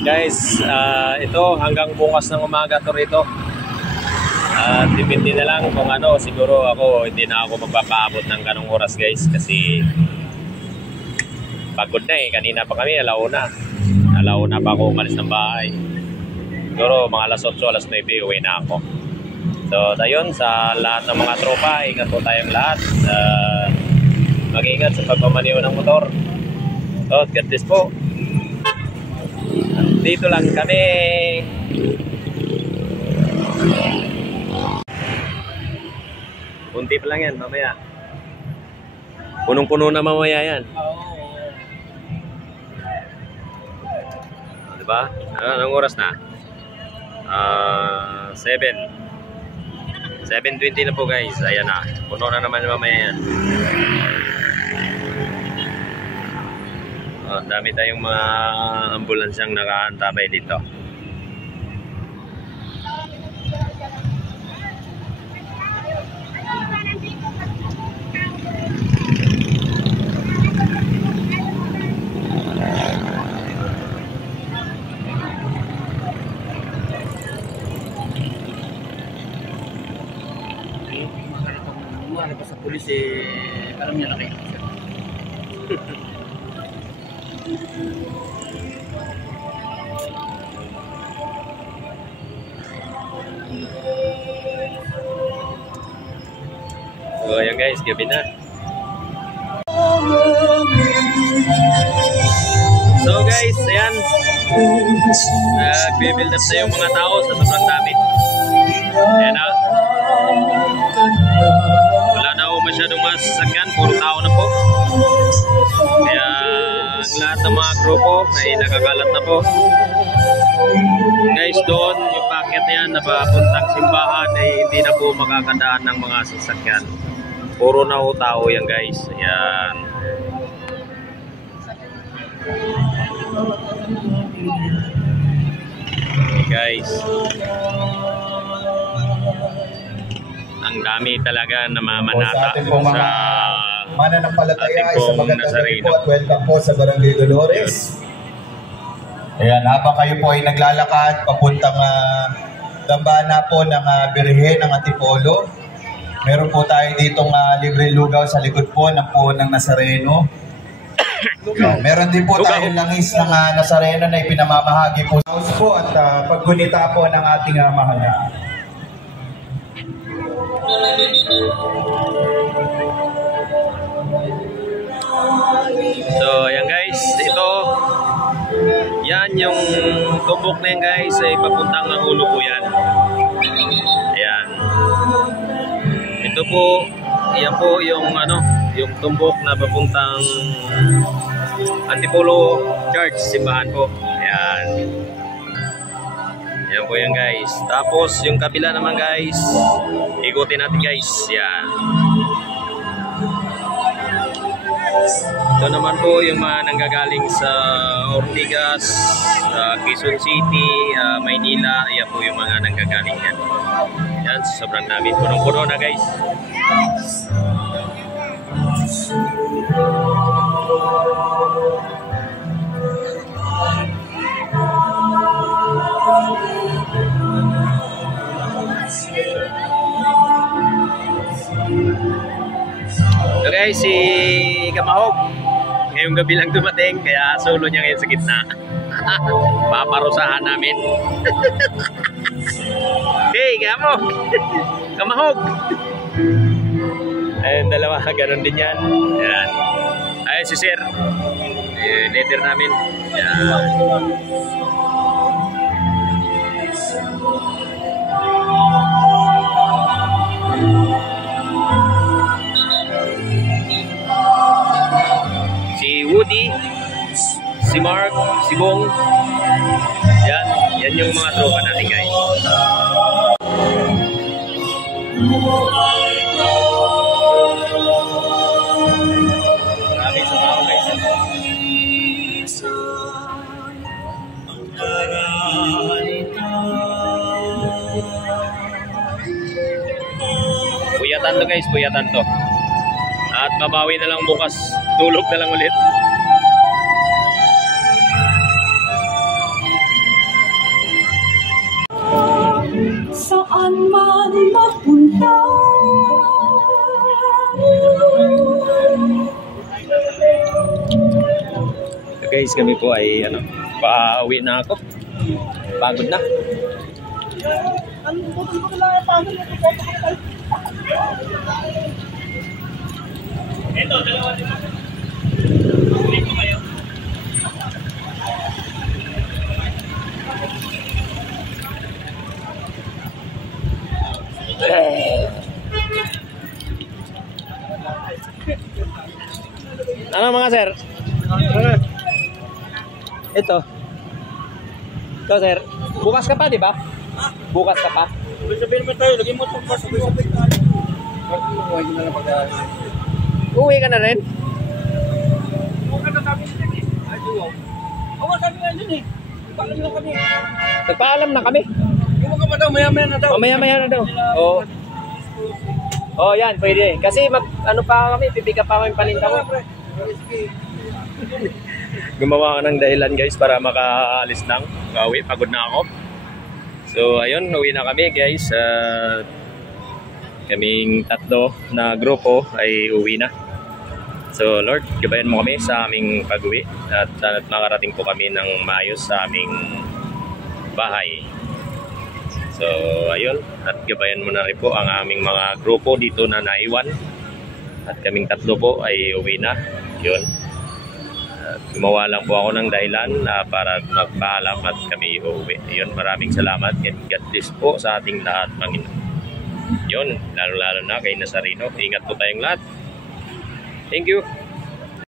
Guys, ito hanggang bukas ng umaga to rito. Depende na lang kung ano, siguro ako hindi na ako magpapaabot ng ganong oras guys kasi pagod na kanina pa kami, alauna pa ako umalis ng bahay. Siguro mga alas 8, alas 9 uwi na ako. So ayun, sa lahat ng mga tropa, ingat po tayong lahat. Mag-ingat sa pagmamaniho ng motor. So God bless po. Dito lang kami. Kunti pa lang yan, mamaya. Punong-puno na mamaya yan. Diba? Anong oras na? 7:20 na po guys. Ayan na. Puno na naman mamaya yan. Dami tayong mga ambulansyang nakaantabay dito. Ano pa sa pulis alam niya na kayo. So ayan guys, gabi na. So guys, ayan. Nag-build up na yung mga tao sa sobrang dami. Ayan na. Wala na ako masyadong masasakyan, puro tao na po. Kaya ang lahat ng mga grupo ay nakakalat na po. Guys, doon yung packet na yan na papuntang simbahan ay hindi na po makakadaan ng mga sasakyan. Puro na ho tao yan guys. Ayan. Okay, guys. Ang dami talaga namamanata sa mananampalataya sa magandang gabi po at welcome po sa Barangay Dolores. Ayan, habang kayo po ay naglalakad papuntang dambana po ng Birhen ng Antipolo, meron po tayo ditong libre lugaw sa likod po ng Puno ng Nazareno. Meron din po tayong langis ng Nazareno na ipinamamahagi po at paggunita po ng ating mahal na. So ayan guys, ito yan yung tumbok na yan guys ay papuntang ng ulo po yan. Ayan. Ito po, yan po yung yung tumbok na papuntang Antipolo Church, simbahan po. Ayan. Yan po yan guys. Tapos yung kabila naman guys, ikutin natin guys. Yan. Ito naman po yung mga nanggagaling sa Ortigas, Quezon City, Maynila. Yan po yung mga nanggagaling yan. Yan, sobrang dami. Punong-puno na guys. So guys, si Kamahog ngayong gabi lang dumating kaya solo niya ngayon sa gitna. Paparusahan namin. Hey, Kamahog. Ayun, dalawa, ganun din yan. Ayan. Ayun si Sir, leader namin. Ayan. Si Woody, si Mark, si Bong. Yan yung mga tropa natin guys. Marami sa tao guys. Puyatan to guys, puyatan to. At mabawi na lang bukas, tulog na lang ulit. saan man mapunta. Guys, kami po ay pauwi na ako. Pagod na. Ito, dalawa din. Dito kayo. Ano mga sir? Ito. Ito sir. Bukas ka pa, di ba? Bukas ka pa. Sabihin mo tayo, lagyan mo itong pa, sabay-sabay tayo. Huwag na lang pag-aaral. Uwi ka na rin? Huwag ka na kami dyan eh. Ay, wow. Oo, sabi nga dyan eh. Paalam lang kami. Nagpaalam na kami. Yung mga pa daw, maya-maya na daw. Mamaya-maya na daw. Oo. Oh, yan, pwede. Kasi ano pa kami, pipika pa kami paninda mo. Gumawa ka ng dahilan guys para makaalis lang. Pauwi, pagod na ako. So ayun, uwi na kami guys. Kaming tatlo na grupo ay uwi na. So Lord, gabayan mo kami sa aming pag-uwi at sana't makarating po kami ng maayos sa aming bahay. So ayun, at gabayan mo na rin po ang aming mga grupo dito na naiwan. At kaming tatlo po ay uwi na. Yun. Gumawa lang po ako ng dahilan para magpaalam at kami uuwi. Yun, maraming salamat. God bless po sa ating lahat, Panginoon. Yun, lalo-lalo na kay Nazareno. Ingat po tayong lahat. Thank you.